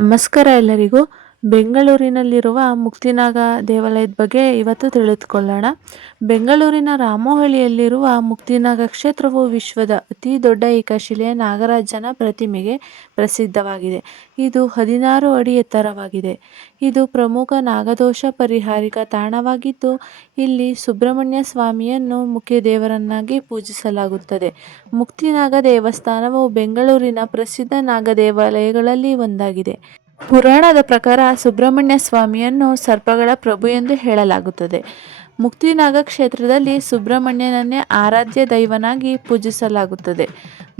ನಮಸ್ಕಾರ ಎಲ್ಲರಿಗೂ. ಬೆಂಗಳೂರಿನಲ್ಲಿರುವ ಮುಕ್ತಿನಾಗ ದೇವಾಲಯದ ಬಗ್ಗೆ ಇವತ್ತು ತಿಳಿದುಕೊಳ್ಳೋಣ. ಬೆಂಗಳೂರಿನ ರಾಮೋಹಳ್ಳಿಯಲ್ಲಿರುವ ಮುಕ್ತಿನಾಗ ಕ್ಷೇತ್ರವು ವಿಶ್ವದ ಅತಿ ದೊಡ್ಡ ಏಕಶಿಲೆಯ ನಾಗರಾಜನ ಪ್ರತಿಮೆಗೆ ಪ್ರಸಿದ್ಧವಾಗಿದೆ. ಇದು 16 ಅಡಿ ಎತ್ತರವಾಗಿದೆ. ಇದು ಪ್ರಮುಖ ನಾಗದೋಷ ಪರಿಹಾರಿಕ ತಾಣವಾಗಿದ್ದು, ಇಲ್ಲಿ ಸುಬ್ರಹ್ಮಣ್ಯ ಸ್ವಾಮಿಯನ್ನು ಮುಖ್ಯ ದೇವರನ್ನಾಗಿ ಪೂಜಿಸಲಾಗುತ್ತದೆ. ಮುಕ್ತಿನಾಗ ದೇವಸ್ಥಾನವು ಬೆಂಗಳೂರಿನ ಪ್ರಸಿದ್ಧ ನಾಗ ದೇವಾಲಯಗಳಲ್ಲಿ ಒಂದಾಗಿದೆ. ಪುರಾಣದ ಪ್ರಕಾರ ಸುಬ್ರಹ್ಮಣ್ಯ ಸ್ವಾಮಿಯನ್ನು ಸರ್ಪಗಳ ಪ್ರಭು ಎಂದು ಹೇಳಲಾಗುತ್ತದೆ. ಮುಕ್ತಿನಾಗ ಕ್ಷೇತ್ರದಲ್ಲಿ ಸುಬ್ರಹ್ಮಣ್ಯನನ್ನೇ ಆರಾಧ್ಯ ದೈವನಾಗಿ ಪೂಜಿಸಲಾಗುತ್ತದೆ.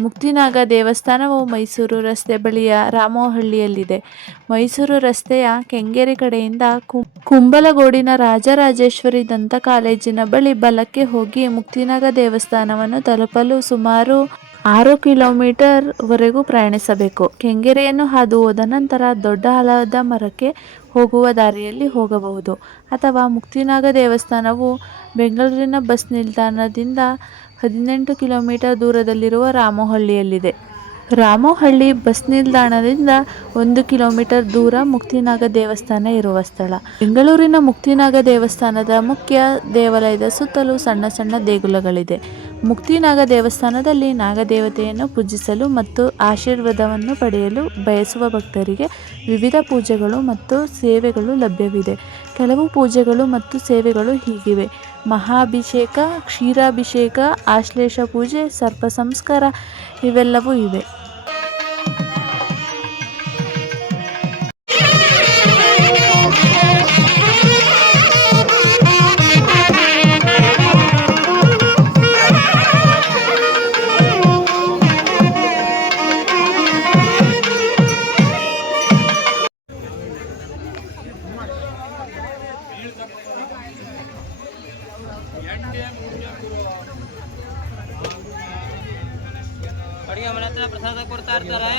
ಮುಕ್ತಿನಾಗ ದೇವಸ್ಥಾನವು ಮೈಸೂರು ರಸ್ತೆ ಬಳಿಯ ರಾಮೋಹಳ್ಳಿಯಲ್ಲಿದೆ. ಮೈಸೂರು ರಸ್ತೆಯ ಕೆಂಗೇರಿ ಕಡೆಯಿಂದ ಕುಂಬಲಗೋಡಿನ ರಾಜರಾಜೇಶ್ವರಿ ದಂತ ಕಾಲೇಜಿನ ಬಳಿ ಬಲಕ್ಕೆ ಹೋಗಿ ಮುಕ್ತಿನಾಗ ದೇವಸ್ಥಾನವನ್ನು ತಲುಪಲು ಸುಮಾರು 6 ಕಿಲೋಮೀಟರ್ ವರೆಗೂ ಪ್ರಯಾಣಿಸಬೇಕು. ಕೆಂಗೇರಿಯನ್ನು ಹಾದು ಹೋದ ನಂತರ ದೊಡ್ಡ ಆಲದ ಮರಕ್ಕೆ ಹೋಗುವ ದಾರಿಯಲ್ಲಿ ಹೋಗಬಹುದು. ಅಥವಾ ಮುಕ್ತಿನಾಗ ದೇವಸ್ಥಾನವು ಬೆಂಗಳೂರಿನ ಬಸ್ ನಿಲ್ದಾಣದಿಂದ 18 ಕಿಲೋಮೀಟರ್ ದೂರದಲ್ಲಿರುವ ರಾಮೋಹಳ್ಳಿಯಲ್ಲಿದೆ. ರಾಮೋಹಳ್ಳಿ ಬಸ್ ನಿಲ್ದಾಣದಿಂದ 1 ಕಿಲೋಮೀಟರ್ ದೂರ ಮುಕ್ತಿನಾಗ ದೇವಸ್ಥಾನ ಇರುವ ಸ್ಥಳ. ಬೆಂಗಳೂರಿನ ಮುಕ್ತಿನಾಗ ದೇವಸ್ಥಾನದ ಮುಖ್ಯ ದೇವಾಲಯದ ಸುತ್ತಲೂ ಸಣ್ಣ ಸಣ್ಣ ದೇಗುಲಗಳಿದೆ. ಮುಕ್ತಿನಾಗ ದೇವಸ್ಥಾನದಲ್ಲಿ ನಾಗದೇವತೆಯನ್ನು ಪೂಜಿಸಲು ಮತ್ತು ಆಶೀರ್ವಾದವನ್ನು ಪಡೆಯಲು ಬಯಸುವ ಭಕ್ತರಿಗೆ ವಿವಿಧ ಪೂಜೆಗಳು ಮತ್ತು ಸೇವೆಗಳು ಲಭ್ಯವಿದೆ. ಕೆಲವು ಪೂಜೆಗಳು ಮತ್ತು ಸೇವೆಗಳು ಹೀಗಿವೆ: ಮಹಾಭಿಷೇಕ, ಕ್ಷೀರಾಭಿಷೇಕ, ಆಶ್ಲೇಷ ಪೂಜೆ, ಸರ್ಪ ಸಂಸ್ಕಾರ ಇವೆಲ್ಲವೂ ಇವೆ. ಅಡುಗೆ ಮನೆ ಹತ್ರ ಪ್ರಸಾದ ಕೊಡ್ತಾ ಇರ್ತಾರೆ.